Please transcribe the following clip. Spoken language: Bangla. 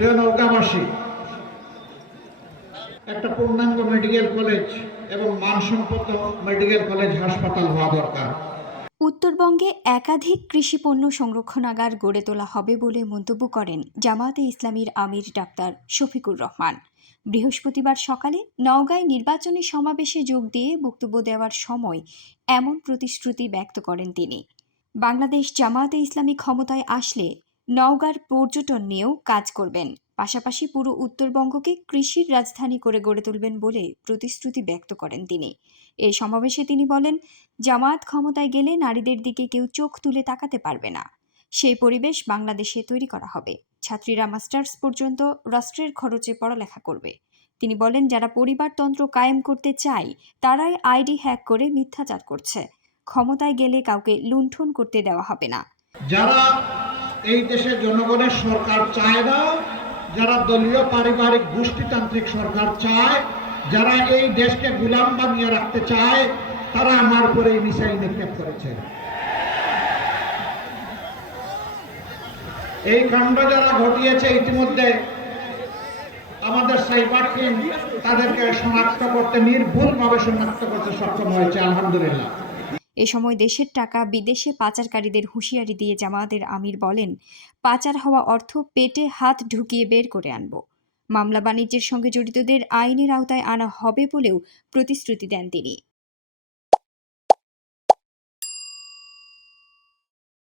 প্রিয় একটা পূর্ণাঙ্গ মেডিকেল কলেজ এবং মেডিকেল কলেজ হাসপাতাল হওয়া দরকার। উত্তরবঙ্গে একাধিক কৃষিপণ্য সংরক্ষণাগার গড়ে তোলা হবে বলে মন্তব্য করেন জামায়াতে ইসলামীর আমির ডাক্তার শফিকুর রহমান। বৃহস্পতিবার সকালে নওগাঁয় নির্বাচনী সমাবেশে যোগ দিয়ে বক্তব্য দেওয়ার সময় এমন প্রতিশ্রুতি ব্যক্ত করেন তিনি। বাংলাদেশ জামায়াতে ইসলামী ক্ষমতায় আসলে নওগাঁর পর্যটন নিয়েও কাজ করবেন। পাশাপাশি পুরো উত্তরবঙ্গকে কৃষির রাজধানী করে গড়ে তুলবেন বলে প্রতিশ্রুতি ব্যক্ত করেন তিনি। এই সমাবেশে তিনি বলেন, জামায়াত ক্ষমতায় গেলে নারীদের দিকে কেউ চোখ তুলে তাকাতে পারবে না। সেই পরিবেশ বাংলাদেশে তৈরি করা হবে। ছাত্রীরা মাস্টার্স পর্যন্ত রাষ্ট্রের খরচে পড়ালেখা করবে। তিনি বলেন, যারা পরিবারতন্ত্র কায়েম করতে চায়, তারাই আইডি হ্যাক করে মিথ্যাচার করছে। ক্ষমতায় গেলে কাউকে লুণ্ঠন করতে দেওয়া হবে না। যারা এই দেশের জনগণের সরকার চায় না, যারা দলীয় পারিবারিক গোষ্ঠীতান্ত্রিক সরকার চায়, যারা এই দেশকে গুলাম বানিয়ে রাখতে চায়, তারা আমার উপরে এই মিসাইল নিক্ষেপ করেছে। এই কাণ্ড যারা ঘটিয়েছে ইতিমধ্যে, আমাদের সাইবার টিম তাদেরকে শনাক্ত করতে নির্ভুলভাবে শনাক্ত করতে সক্ষম হয়েছে, আলহামদুলিল্লাহ। এ সময় দেশের টাকা বিদেশে পাচারকারীদের হুঁশিয়ারি দিয়ে জামায়াতের আমির বলেন, পাচার হওয়া অর্থ পেটে হাত ঢুকিয়ে বের করে আনব। মামলা বাণিজ্যের সঙ্গে জড়িতদের আইনের আওতায় আনা হবে বলেও প্রতিশ্রুতি দেন তিনি।